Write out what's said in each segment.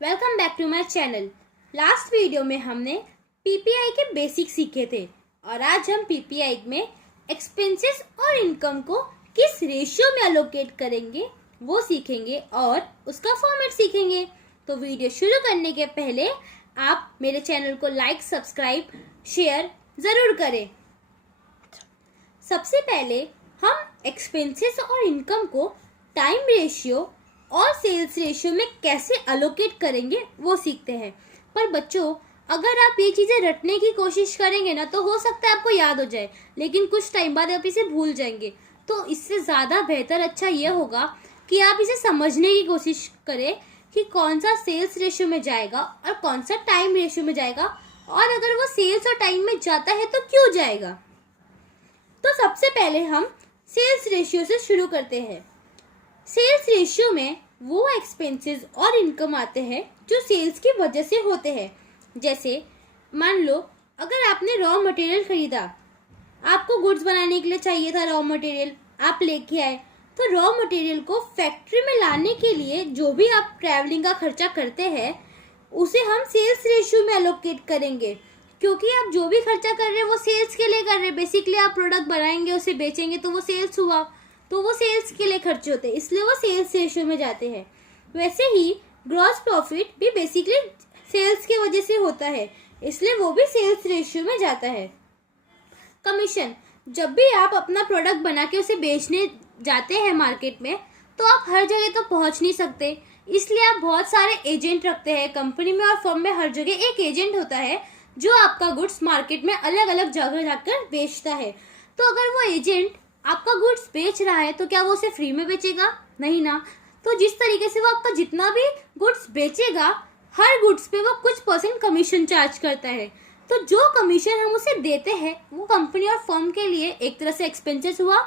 Welcome back to my channel. Last video में हमने PPI के बेसिक सीखे थे और आज हम पीपीआई में एक्सपेंसेस और इनकम को किस रेशियो में अलोकेट करेंगे वो सीखेंगे और उसका फॉर्मेट सीखेंगे। तो वीडियो शुरू करने के पहले आप मेरे चैनल को लाइक, सब्सक्राइब, शेयर जरूर करें। सबसे पहले हम एक्सपेंसेस और इनकम को टाइम रेशियो और सेल्स रेशियो में कैसे अलोकेट करेंगे वो सीखते हैं। पर बच्चों, अगर आप ये चीजें रटने की कोशिश करेंगे ना तो हो सकता है आपको याद हो जाए, लेकिन कुछ टाइम बाद आप इसे भूल जाएंगे। तो इससे ज्यादा बेहतर अच्छा ये होगा कि आप इसे समझने की कोशिश करें कि कौन सा सेल्स रेशियो में जाएगा और कौन सा टाइम रेशियो में जाएगा, और अगर वो सेल्स और टाइम में जाता है तो क्यों जाएगा। तो सबसे पहले हम सेल्स रेशियो से शुरू करते हैं। सेल्स रेशियो में वो एक्सपेंसेस और इनकम आते हैं जो सेल्स की वजह से होते हैं। जैसे मान लो अगर आपने रॉ मटेरियल खरीदा, आपको गुड्स बनाने के लिए चाहिए था रॉ मटेरियल, आप लेके आए, तो रॉ मटेरियल को फैक्ट्री में लाने के लिए जो भी आप ट्रैवलिंग का खर्चा करते हैं उसे हम सेल्स रेशियो में एलोकेट करेंगे, क्योंकि आप जो भी खर्चा कर रहे हैं वो सेल्स के लिए कर रहे हैं। बेसिकली आप प्रोडक्ट बनाएंगे, उसे बेचेंगे तो वो सेल्स हुआ, तो वो सेल्स के लिए खर्चे होते हैं, इसलिए वो सेल्स रेशियो में जाते हैं। वैसे ही ग्रॉस प्रॉफिट भी बेसिकली सेल्स की वजह से होता है, इसलिए वो भी सेल्स रेशियो में जाता है। कमीशन, जब भी आप अपना प्रोडक्ट बना के उसे बेचने जाते हैं मार्केट में, तो आप हर जगह तो पहुंच नहीं सकते, इसलिए आप बहुत सारे एजेंट रखते हैं कंपनी में और फर्म में। हर जगह एक एजेंट होता है जो आपका गुड्स मार्केट में अलग अलग जगह जाकर बेचता है। तो अगर वो एजेंट आपका गुड्स बेच रहा है तो क्या वो उसे फ्री में बेचेगा? नहीं ना। तो जिस तरीके से वो आपका जितना भी गुड्स बेचेगा, हर गुड्स पे वो कुछ % कमीशन चार्ज करता है। तो जो कमीशन हम उसे देते हैं वो कंपनी और फर्म के लिए एक तरह से एक्सपेंसेस हुआ।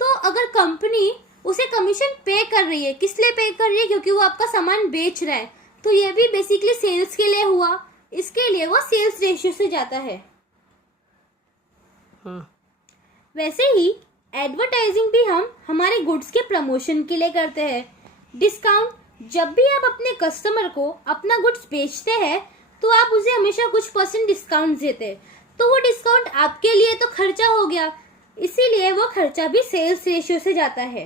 तो अगर कंपनी उसे कमीशन पे कर रही है, किस लिए पे कर रही है? क्योंकि वो आपका सामान बेच रहा है, तो ये भी बेसिकली सेल्स के लिए हुआ, इसके लिए वो सेल्स रेशियो से जाता है। वैसे ही एडवर्टाइजिंग भी हम हमारे गुड्स के प्रमोशन के लिए करते हैं। डिस्काउंट, जब भी आप अपने कस्टमर को अपना गुड्स बेचते हैं तो आप उसे हमेशा कुछ % डिस्काउंट देते हैं, तो वो डिस्काउंट आपके लिए तो खर्चा हो गया, इसीलिए वो खर्चा भी सेल्स रेशियो से जाता है।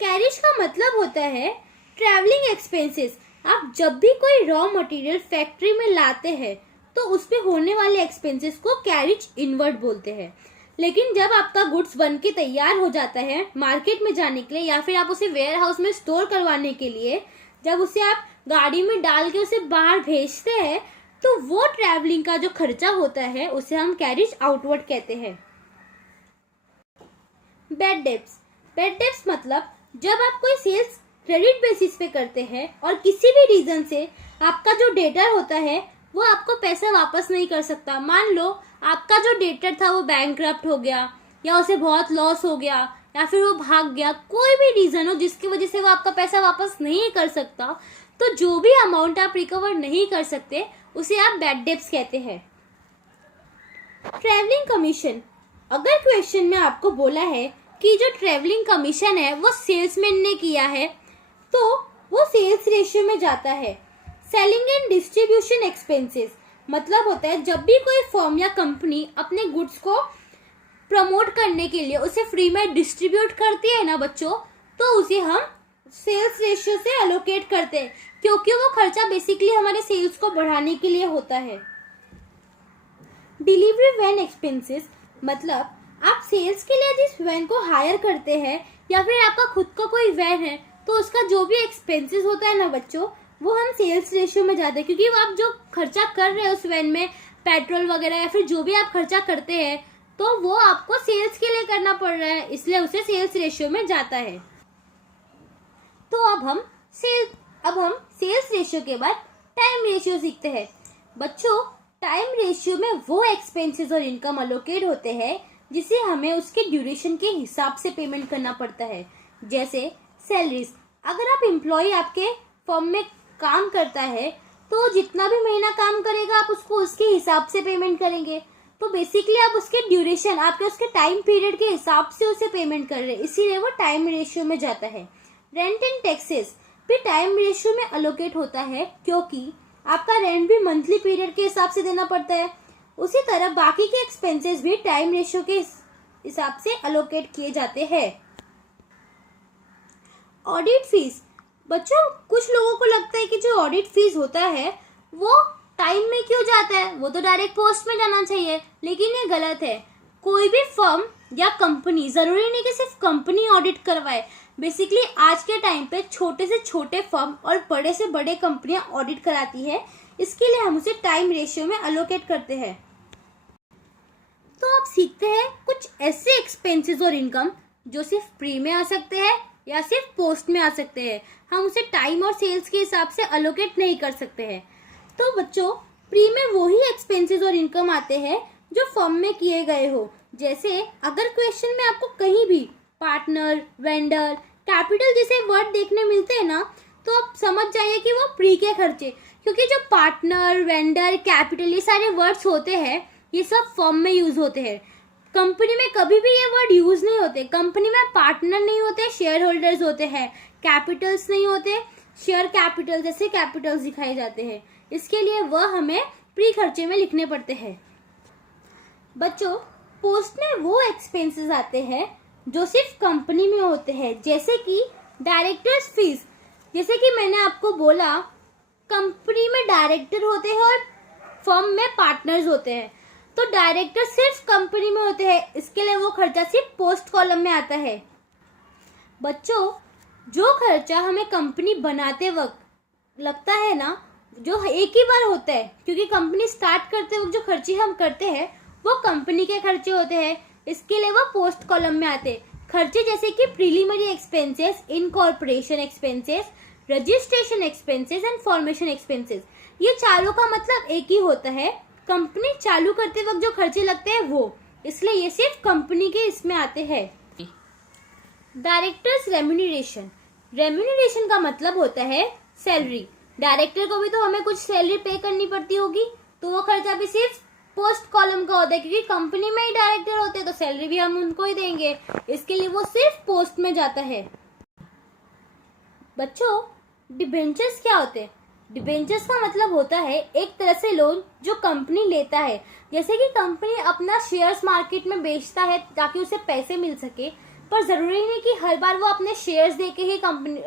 कैरिज का मतलब होता है ट्रैवलिंग एक्सपेंसेस। आप जब भी कोई रॉ मटेरियल फैक्ट्री में लाते हैं तो उस पे होने वाले एक्सपेंसेस को कैरिज इनवर्ड बोलते हैं। लेकिन जब आपका गुड्स बन के तैयार हो जाता है मार्केट में जाने के लिए, या फिर आप उसे वेयर हाउस में स्टोर करवाने के लिए, जब उसे आप गाड़ी में डाल के उसे बाहर भेजते हैं, तो वो ट्रैवलिंग का जो खर्चा होता है उसे हम कैरिज आउटवर्ड कहते हैं। बैड डेब्ट्स, बैड डेब्ट्स मतलब जब आप कोई सेल्स क्रेडिट बेसिस पे करते हैं और किसी भी रीजन से आपका जो डेटर होता है वो आपको पैसा वापस नहीं कर सकता। मान लो आपका जो डेटर था वो बैंकरप्ट हो गया, या उसे बहुत लॉस हो गया, या फिर वो भाग गया, कोई भी रीजन हो जिसकी वजह से वो आपका पैसा वापस नहीं कर सकता, तो जो भी अमाउंट आप रिकवर नहीं कर सकते उसे आप बैड डेब्ट्स कहते हैं। ट्रैवलिंग कमीशन, अगर क्वेश्चन में आपको बोला है कि जो ट्रैवलिंग कमीशन है वो सेल्समैन ने किया है तो वो सेल्स रेशियो में जाता है। सेलिंग एंड डिस्ट्रीब्यूशन एक्सपेंसेस मतलब होता है जब भी कोई फर्म या कंपनी अपने गुड्स को प्रमोट करने के लिए उसे फ्री में डिस्ट्रीब्यूट करती है ना बच्चों, तो उसे हम सेल्स रेशियो से एलोकेट करते हैं, क्योंकि वो खर्चा बेसिकली हमारे सेल्स को बढ़ाने के लिए होता है। डिलीवरी वैन एक्सपेंसेस मतलब आप सेल्स के लिए जिस वैन को हायर करते हैं या फिर आपका खुद का कोई वैन है, तो उसका जो भी एक्सपेंसेस होता है ना बच्चों, वो हम सेल्स रेशियो में जाते हैं, क्योंकि वो आप जो खर्चा कर रहे हैं उस वैन में, पेट्रोल वगैरह या फिर जो भी आप खर्चा करते हैं, तो वो आपको सेल्स के लिए करना पड़ रहा है, इसलिए उसे सेल्स रेशियो में जाता है। तो अब हम सेल्स रेशियो के बाद टाइम रेशियो सीखते हैं। बच्चों, टाइम रेशियो में वो एक्सपेंसेस और इनकम अलोकेट होते हैं जिसे हमें उसके ड्यूरेशन के हिसाब से पेमेंट करना पड़ता है। जैसे सैलरीज, अगर आप एम्प्लॉय आपके फर्म में काम करता है तो जितना भी महीना काम करेगा आप उसको उसके हिसाब से पेमेंट करेंगे। तो बेसिकली आप उसके ड्यूरेशन, आपके उसके टाइम पीरियड के हिसाब से उसे पेमेंट कर रहे हैं, इसीलिए वो टाइम रेशियो में जाता है। रेंट एंड टैक्सेस, भी टाइम रेशियो में अलोकेट होता है, क्योंकि आपका रेंट भी मंथली पीरियड के हिसाब से देना पड़ता है। उसी तरह बाकी के एक्सपेंसेस भी टाइम रेशियो के हिसाब से अलोकेट किए जाते हैं। Audit fees. बच्चों, कुछ लोगों को लगता है कि जो ऑडिट फीस होता है वो टाइम में क्यों जाता है, वो तो डायरेक्ट पोस्ट में जाना चाहिए, लेकिन ये गलत है। कोई भी फर्म या कंपनी, जरूरी नहीं कि सिर्फ कंपनी ऑडिट करवाए, बेसिकली आज के टाइम पे छोटे से छोटे फर्म और बड़े से बड़े कंपनियां ऑडिट कराती है। इसके लिए हम उसे टाइम रेशियो में अलोकेट करते हैं। तो अब सीखते हैं कुछ ऐसे एक्सपेंसेस और इनकम जो सिर्फ प्री में आ सकते हैं या सिर्फ पोस्ट में आ सकते हैं। हम उसे टाइम और सेल्स के हिसाब से अलोकेट नहीं कर सकते हैं। तो बच्चों, प्री में वही एक्सपेंसेस और इनकम आते हैं जो फर्म में किए गए हो। जैसे अगर क्वेश्चन में आपको कहीं भी पार्टनर, वेंडर, कैपिटल जैसे वर्ड देखने मिलते हैं ना, तो आप समझ जाइए कि वो प्री के खर्चे, क्योंकि जो पार्टनर, वेंडर, कैपिटल ये सारे वर्ड्स होते हैं ये सब फर्म में यूज होते हैं। कंपनी में कभी भी ये वर्ड यूज नहीं होते। कंपनी में पार्टनर नहीं होते, शेयर होल्डर्स होते हैं, कैपिटल्स नहीं होते, शेयर कैपिटल जैसे कैपिटल्स दिखाए जाते हैं। इसके लिए वह हमें प्री खर्चे में लिखने पड़ते हैं। बच्चों, पोस्ट में वो एक्सपेंसेस आते हैं जो सिर्फ कंपनी में होते हैं, जैसे कि डायरेक्टर्स फीस। जैसे कि मैंने आपको बोला, कंपनी में डायरेक्टर होते हैं और फर्म में पार्टनर्स होते हैं। तो डायरेक्टर सिर्फ कंपनी में होते हैं, इसके लिए वो खर्चा सिर्फ पोस्ट कॉलम में आता है। बच्चों, जो खर्चा हमें कंपनी बनाते वक्त लगता है ना, जो एक ही बार होता है, क्योंकि कंपनी स्टार्ट करते वक्त जो खर्चे हम करते हैं वो कंपनी के खर्चे होते हैं, इसके लिए वो पोस्ट कॉलम में आते हैं। खर्चे जैसे कि preliminary expenses, incorporation expenses, registration expenses and formation expenses, ये चारों का मतलब एक ही होता है। कंपनी चालू करते वक्त जो खर्चे लगते हैं वो, इसलिए ये सिर्फ कंपनी के इसमें आते हैं। Directors remuneration. रेम्यूनरेशन का मतलब होता है सैलरी। डायरेक्टर को भी तो हमें कुछ सैलरी पे करनी पड़ती होगी, तो वो खर्चा भी सिर्फ पोस्ट कॉलम का होता है, क्योंकि कंपनी में ही डायरेक्टर होते हैं तो सैलरी भी हम उनको ही देंगे, इसके लिए वो सिर्फ पोस्ट में जाता है। बच्चों, डिबेंचर्स क्या होते हैं? डिबेंचर्स का मतलब होता है एक तरह से लोन जो कंपनी लेता है। जैसे कि कंपनी अपना शेयर्स मार्केट में बेचता है ताकि उसे पैसे मिल सके, पर जरूरी नहीं कि हर बार वो अपने शेयर्स देके ही कंपनी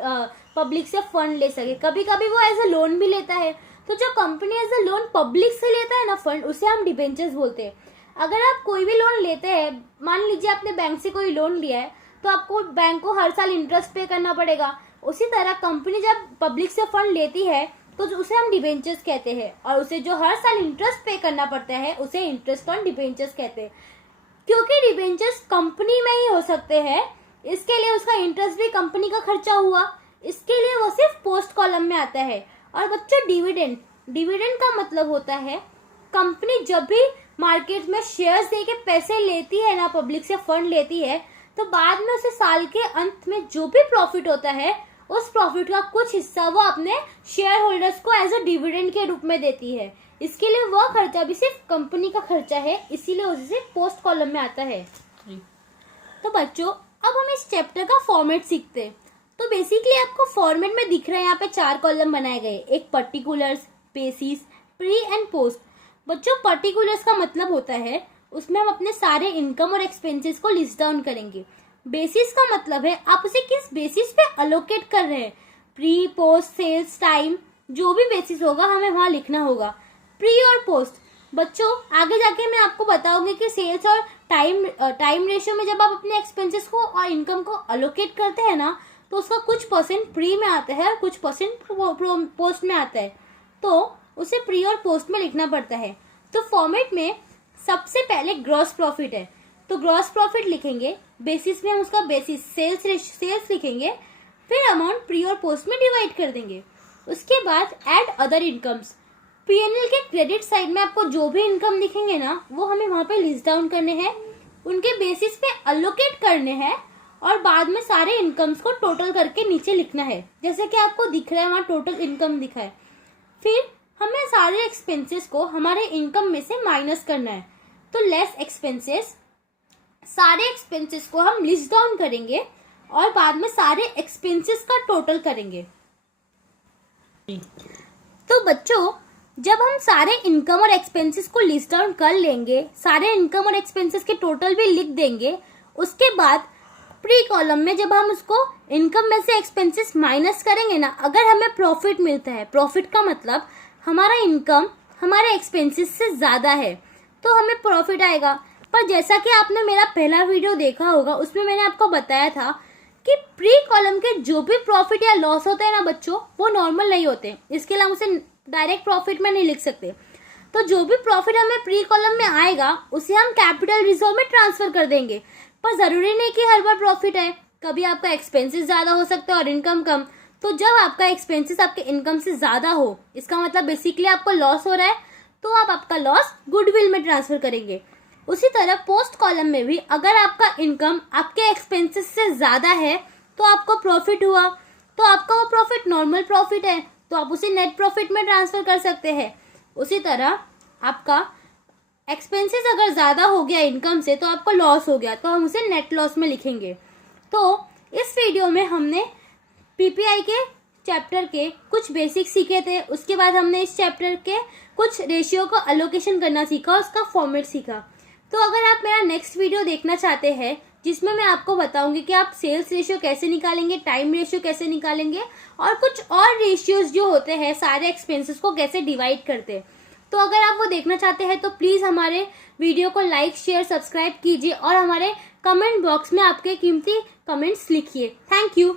पब्लिक से फंड ले सके। कभी कभी वो एज अ लोन भी लेता है। तो जो company as a loan public से लेता है ना फंड, उसे हम डिबेंचर्स बोलते हैं। अगर आप कोई भी लोन लेते हैं, मान लीजिए आपने बैंक से कोई लोन लिया है, तो आपको बैंक को हर साल इंटरेस्ट पे करना पड़ेगा। उसी तरह कंपनी जब पब्लिक से फंड लेती है तो उसे हम डिबेंचर्स कहते हैं, और उसे जो हर साल इंटरेस्ट पे करना पड़ता है उसे इंटरेस्ट ऑन डिबेंचर्स कहते हैं। क्योंकि डिबेंचर्स कंपनी में ही हो सकते हैं, इसके लिए उसका इंटरेस्ट भी कंपनी का खर्चा हुआ, इसके लिए वो सिर्फ पोस्ट कॉलम में आता है। और बच्चों, डिविडेंड। डिविडेंड का मतलब होता है कंपनी जब भी मार्केट में शेयर्स देके पैसे लेती है ना, पब्लिक से फंड लेती है, तो बाद में उसे साल के अंत में जो भी प्रॉफिट होता है उस प्रॉफिट का कुछ हिस्सा वो अपने शेयर होल्डर्स को एज अ डिविडेंड के रूप में देती है। इसके लिए वह खर्चा भी सिर्फ कंपनी का खर्चा है, इसीलिए उसे पोस्ट कॉलम में आता है। तो बच्चों, अब हम इस चैप्टर का फॉर्मेट सीखते हैं। तो बेसिकली आपको फॉर्मेट में दिख रहा है, यहाँ पे 4 कॉलम बनाए गए, एक particulars, basis, pre and post. बच्चों, पर्टिकुलर्स का मतलब होता है उसमें हम अपने सारे इनकम और एक्सपेंसेस को लिस्ट डाउन करेंगे। बेसिस का मतलब है आप उसे किस बेसिस पे अलोकेट कर रहे हैं। प्री, पोस्ट, सेल्स, टाइम, जो भी बेसिस होगा हमें वहां लिखना होगा। प्री और पोस्ट, बच्चों आगे जाके मैं आपको बताऊंगी कि सेल्स और टाइम रेशियो में जब आप अपने एक्सपेंसेस को और इनकम को अलोकेट करते हैं ना, तो उसका कुछ परसेंट प्री में आता है और कुछ परसेंट पोस्ट में आता है, तो उसे प्री और पोस्ट में लिखना पड़ता है। तो फॉर्मेट में सबसे पहले ग्रॉस प्रॉफिट है, तो ग्रॉस प्रॉफिट लिखेंगे, बेसिस में हम उसका बेसिस सेल्स लिखेंगे, फिर अमाउंट प्री और पोस्ट में डिवाइड कर देंगे। उसके बाद ऐड अदर इनकम्स। पीएनएल के क्रेडिट साइड में आपको जो भी इनकम दिखेंगे ना, वो हमें वहां पे लिस्ट डाउन करने हैं, उनके बेसिस पे अलोकेट करने हैं, और बाद में सारे इनकम्स को टोटल करके नीचे लिखना है, जैसे कि आपको दिख रहा है वहां टोटल इनकम दिखा है। फिर हमें सारे एक्सपेंसेस को हमारे इनकम में से माइनस करना है, तो लेस एक्सपेंसेस, सारे एक्सपेंसेस को हम लिस्ट डाउन करेंगे और बाद में सारे एक्सपेंसेस का टोटल करेंगे। तो बच्चों, जब हम सारे इनकम और एक्सपेंसेस को लिस्ट डाउन कर लेंगे, सारे इनकम और एक्सपेंसेस के टोटल भी लिख देंगे, उसके बाद प्री कॉलम में जब हम उसको इनकम में से एक्सपेंसेस माइनस करेंगे ना, अगर हमें प्रॉफिट मिलता है, प्रॉफिट का मतलब हमारा इनकम हमारे एक्सपेंसेस से ज्यादा है, तो हमें प्रॉफिट आएगा। पर जैसा कि आपने मेरा पहला वीडियो देखा होगा, उसमें मैंने आपको बताया था कि प्री कॉलम के जो भी प्रॉफिट या लॉस होते हैं ना बच्चों, वो नॉर्मल नहीं होते, इसके लिए हम उसे डायरेक्ट प्रॉफिट में नहीं लिख सकते। तो जो भी प्रॉफिट हमें प्री कॉलम में आएगा उसे हम कैपिटल रिजर्व में ट्रांसफर कर देंगे। पर जरूरी नहीं कि हर बार प्रॉफिट है, कभी आपका एक्सपेंसेस ज्यादा हो सकता है और इनकम कम। तो जब आपका एक्सपेंसेस आपके इनकम से ज्यादा हो, इसका मतलब बेसिकली आपको लॉस हो रहा है, तो आप आपका लॉस गुडविल में ट्रांसफर करेंगे। उसी तरह पोस्ट कॉलम में भी अगर आपका इनकम आपके एक्सपेंसेस से ज्यादा है तो आपको प्रॉफिट हुआ, तो आपका वो प्रॉफिट नॉर्मल प्रॉफिट है, तो आप उसे नेट प्रॉफिट में ट्रांसफर कर सकते हैं। उसी तरह आपका एक्सपेंसेस अगर ज्यादा हो गया इनकम से तो आपको लॉस हो गया, तो हम उसे नेट लॉस में लिखेंगे। तो इस वीडियो में हमने पीपीआई के चैप्टर के कुछ बेसिक सीखे थे, उसके बाद हमने इस चैप्टर के कुछ रेशियो को अलोकेशन करना सीखा, उसका फॉर्मेट सीखा। तो अगर आप मेरा नेक्स्ट वीडियो देखना चाहते हैं जिसमें मैं आपको बताऊंगी कि आप सेल्स रेशियो कैसे निकालेंगे, टाइम रेशियो कैसे निकालेंगे और कुछ और रेशियोज जो होते हैं सारे एक्सपेंसेस को कैसे डिवाइड करते हैं, तो अगर आप वो देखना चाहते हैं तो प्लीज हमारे वीडियो को लाइक शेयर सब्सक्राइब कीजिए और हमारे कमेंट बॉक्स में आपके कीमती कमेंट्स लिखिए। Thank you.